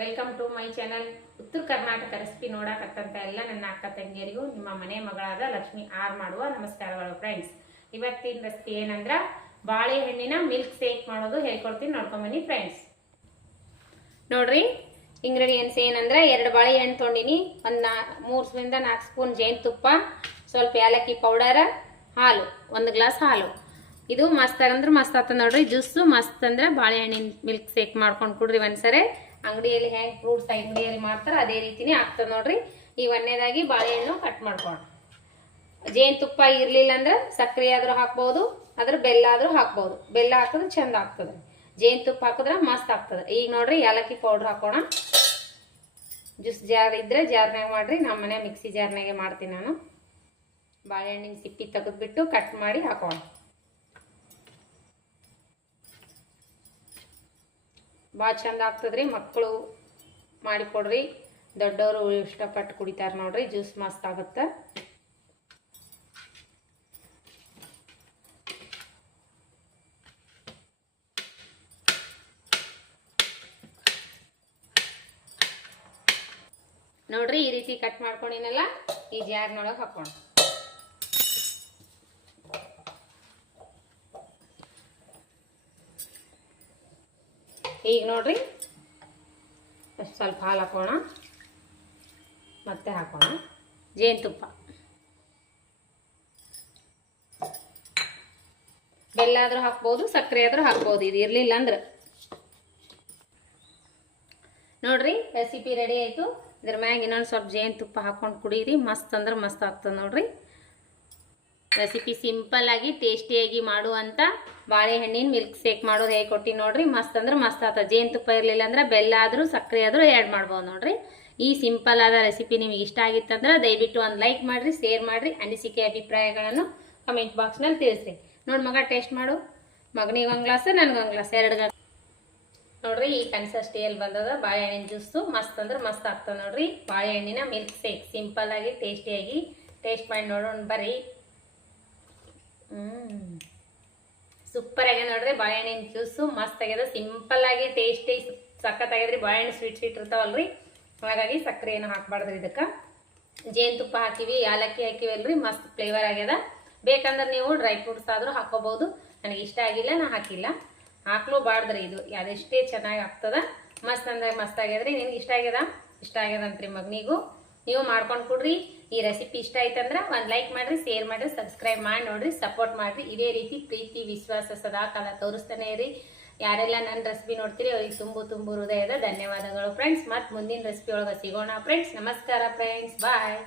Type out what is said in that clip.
Welcome to my channel. ಉತ್ತರ Karnataka recipe ನೋಡಕತ್ತಂತ ಎಲ್ಲ ನನ್ನ ಅಕ್ಕ ತಂಗಿಯರಿಗೂ ನಿಮ್ಮ ಮನೆ ಮಗಳಾದ ಲಕ್ಷ್ಮಿ ಆರ್ ಮಾಡುವ ನಮಸ್ಕಾರಗಳು ಫ್ರೆಂಡ್ಸ್. ಇವತ್ತಿನ ರೆಸಿಪಿ ಏನಂದ್ರ ಬಾಳೆಹಣ್ಣಿನ ಮಿಲ್ಕ್ ಶೇಕ್ ಮಾಡೋದು ಹೇಳ್ಕೊಡ್ತೀನಿ, ನೋಡ್ಕೊಂಬನ್ನಿ ಫ್ರೆಂಡ್ಸ್. ನೋಡ್ರಿ, ಇಂಗ್ರೀಡಿಯೆಂಟ್ಸ್ ಏನಂದ್ರೆ 2 ಬಾಳೆಹಣ್ಣು ತೊಗೊಂಡಿನಿ, ಒಂದು 3 4 ಸ್ಪೂನ್ ಜೇನುತುಪ್ಪ, ಸ್ವಲ್ಪ ಏಲಕ್ಕಿ ಪೌಡರ್, ಹಾಲು, 1 ಗ್ಲಾಸ್ ಹಾಲು. ಇದು ಮಸ್ತ್ ಅಂದ್ರೆ ಮಸ್ತ್ ಆತ ನೋಡ್ರಿ. ಜ್ಯೂಸು ಮಸ್ತ್ ಅಂದ್ರೆ ಬಾಳೆಹಣ್ಣಿನ ಮಿಲ್ಕ್ ಶೇಕ್ ಮಾಡ್ಕೊಂಡು ಕುಡ್ರಿ ಒಂದ್ಸರಿ. ಅಂಗಡಿಯಲ್ಲಿ ಹೆಂಗೆ ಫ್ರೂಟ್ಸ್ ಅಂಗಡಿಯಲ್ಲಿ ಮಾಡ್ತಾರೆ ಅದೇ ರೀತಿನೇ ಆಗ್ತದೆ ನೋಡ್ರಿ. ಈ ಒಂದನೇದಾಗಿ ಬಾಳೆಹಣ್ಣು ಕಟ್ ಮಾಡ್ಕೊಂಡು, ಜೇನುತುಪ್ಪ ಇರಲಿಲ್ಲ ಅಂದ್ರೆ ಸಕ್ಕರೆ ಆದ್ರೂ ಹಾಕ್ಬೋದು, ಅದ್ರ ಬೆಲ್ಲ ಆದ್ರೂ ಹಾಕ್ಬೋದು. ಬೆಲ್ಲ ಹಾಕಿದ್ರೆ ಚಂದ ಆಗ್ತದೆ, ಜೇನುತುಪ್ಪ ಹಾಕಿದ್ರೆ ಮಸ್ತ್ ಆಗ್ತದೆ. ಈಗ ನೋಡ್ರಿ ಏಲಕ್ಕಿ ಪೌಡ್ರ್ ಹಾಕೋಣ. ಜ್ಯೂಸ್ ಜಾರ್ ಇದ್ರೆ ಜಾರ್ನಾಗ ಮಾಡ್ರಿ, ನಮ್ಮ ಮನೆ ಮಿಕ್ಸಿ ಜಾರ್ನಾಗೆ ಮಾಡ್ತೀನಿ ನಾನು. ಬಾಳೆಹಣ್ಣಿನ ಸಿಪ್ಪಿ ತೆಗೆದ್ಬಿಟ್ಟು ಕಟ್ ಮಾಡಿ ಹಾಕೋಣ. ಭಾಳ ಚಂದ ಆಗ್ತದ್ರಿ, ಮಕ್ಕಳು ಮಾಡಿಕೊಡ್ರಿ, ದೊಡ್ಡವರು ಇಷ್ಟಪಟ್ಟು ಕುಡಿತಾರೆ ನೋಡ್ರಿ. ಜ್ಯೂಸ್ ಮಸ್ತ್ ಆಗುತ್ತೆ. ನೋಡ್ರಿ, ಈ ರೀತಿ ಕಟ್ ಮಾಡ್ಕೊಂಡಿನಲ್ಲ, ಈ ಜಾರ್ನೊಳಗೆ ಹಾಕೋಣ. ಈಗ ನೋಡ್ರಿ, ಸ್ವಲ್ಪ ಹಾಲು ಹಾಕೋಣ, ಮತ್ತೆ ಹಾಕೋಣ ಜೇನುತುಪ್ಪ. ಬೆಲ್ಲ ಆದ್ರೂ ಹಾಕ್ಬೋದು, ಸಕ್ಕರೆ ಆದ್ರೂ ಹಾಕ್ಬೋದು, ಇದು ಇರಲಿಲ್ಲ ಅಂದ್ರೆ. ನೋಡ್ರಿ, ರೆಸಿಪಿ ರೆಡಿ ಆಯಿತು. ಇದ್ರ ಮ್ಯಾಗ ಇನ್ನೊಂದು ಸ್ವಲ್ಪ ಜೇನುತುಪ್ಪ ಹಾಕೊಂಡು ಕುಡೀರಿ, ಮಸ್ತ್ ಅಂದ್ರೆ ಮಸ್ತ್ ಆಗ್ತದೆ ನೋಡ್ರಿ. ರೆಸಿಪಿ ಸಿಂಪಲ್ ಆಗಿ ಟೇಸ್ಟಿಯಾಗಿ ಮಾಡುವಂಥ ಬಾಳೆಹಣ್ಣಿನ ಮಿಲ್ಕ್ ಶೇಕ್ ಮಾಡೋದು ಹೇಗೆ ಕೊಟ್ಟು ನೋಡ್ರಿ. ಮಸ್ತ್ ಅಂದ್ರೆ ಮಸ್ತ್ ಆಗ್ತದೆ. ಜೇನುತುಪ್ಪ ಇರಲಿಲ್ಲ ಅಂದ್ರೆ ಬೆಲ್ಲ ಆದರೂ ಸಕ್ಕರೆ ಆದರೂ ಆ್ಯಡ್ ಮಾಡ್ಬೋದು ನೋಡ್ರಿ. ಈ ಸಿಂಪಲ್ ಆದ ರೆಸಿಪಿ ನಿಮಗೆ ಇಷ್ಟ ಆಗಿತ್ತಂದ್ರೆ ದಯವಿಟ್ಟು ಒಂದು ಲೈಕ್ ಮಾಡಿರಿ, ಶೇರ್ ಮಾಡಿರಿ, ಅನಿಸಿಕೆ ಅಭಿಪ್ರಾಯಗಳನ್ನು ಕಮೆಂಟ್ ಬಾಕ್ಸ್ನಲ್ಲಿ ತಿಳಿಸ್ರಿ. ನೋಡಿ ಮಗ, ಟೇಸ್ಟ್ ಮಾಡು. ಮಗನಿಗೆ 1 ಗ್ಲಾಸ್, ನನಗೆ 1 ಗ್ಲಾಸ್, 2 ಗ್ಲಾಸ್. ನೋಡ್ರಿ, ಈ ಕನ್ಸಿಸ್ಟೆನ್ಸಿಯಲ್ಲಿ ಬಂದದ ಬಾಳೆಹಣ್ಣಿನ ಜ್ಯೂಸು. ಮಸ್ತ್ ಅಂದ್ರೆ ಮಸ್ತ್ ಆಗ್ತದೆ ನೋಡ್ರಿ. ಬಾಳೆಹಣ್ಣಿನ ಮಿಲ್ಕ್ ಶೇಕ್ ಸಿಂಪಲ್ ಆಗಿ ಟೇಸ್ಟಿಯಾಗಿ ಟೇಸ್ಟ್ ಮಾಡಿ ನೋಡೋಣ ಬರ್ರಿ. ಸೂಪರ್ ಆಗಿದೆ ನೋಡ್ರಿ. ಬಾಳೆಹಣ್ಣಿನ ಜ್ಯೂಸು ಮಸ್ತ್ ಆಗ್ಯದ, ಸಿಂಪಲ್ ಆಗಿ ಟೇಸ್ಟಿ ಸಖತ್ ಆಗ್ಯದ್ರಿ. ಬಾಳೆಹಣ್ಣು ಸ್ವೀಟ್ ಇರ್ತಾವಲ್ರಿ, ಹಾಗಾಗಿ ಸಕ್ಕರೆ ಏನು ಹಾಕ್ಬಾರ್ದ್ರಿ. ಇದಕ್ಕೆ ಜೇನುತುಪ್ಪ ಹಾಕಿವಿ, ಏಲಕ್ಕಿ ಹಾಕಿವಲ್ರಿ, ಮಸ್ತ್ ಫ್ಲೇವರ್ ಆಗ್ಯದ. ಬೇಕಂದ್ರೆ ನೀವು ಡ್ರೈ ಫ್ರೂಟ್ಸ್ ಆದ್ರೂ ಹಾಕೋಬಹುದು. ನನಗೆ ಇಷ್ಟ ಆಗಿಲ್ಲ, ನಾ ಹಾಕಿಲ್ಲ. ಹಾಕ್ಲೂ ಬಾರ್ದ್ರಿ, ಇದು ಅದೆಷ್ಟೇ ಚೆನ್ನಾಗಿ ಆಗ್ತದ. ಮಸ್ತ್ ಅಂದ್ರೆ ಮಸ್ತ್ ಆಗ್ಯದ್ರಿ. ನಿನ್ಗೆ ಇಷ್ಟ ಆಗ್ಯದಂತ್ರಿ ಮಗನಿಗೂ. ನೀವು ಮಾಡ್ಕೊಂಡು ಕೊಡ್ರಿ. ಈ ರೆಸಿಪಿ ಇಷ್ಟ ಆಯ್ತಂದ್ರೆ ಒಂದು ಲೈಕ್ ಮಾಡಿರಿ, ಶೇರ್ ಮಾಡಿರಿ, ಸಬ್ಸ್ಕ್ರೈಬ್ ಮಾಡಿ ನೋಡ್ರಿ, ಸಪೋರ್ಟ್ ಮಾಡಿರಿ. ಇದೇ ರೀತಿ ಪ್ರೀತಿ ವಿಶ್ವಾಸ ಸದಾ ಕಾಲ ತೋರಿಸ್ತಾನೆ ಇರಿ. ಯಾರೆಲ್ಲ ನನ್ನ ರೆಸಿಪಿ ನೋಡ್ತೀರಿ ಅವ್ರಿಗೆ ತುಂಬು ಹೃದಯದ ಧನ್ಯವಾದಗಳು ಫ್ರೆಂಡ್ಸ್. ಮತ್ತು ಮುಂದಿನ ರೆಸಿಪಿ ಒಳಗೆ ಸಿಗೋಣ ಫ್ರೆಂಡ್ಸ್. ನಮಸ್ಕಾರ ಫ್ರೆಂಡ್ಸ್, ಬಾಯ್.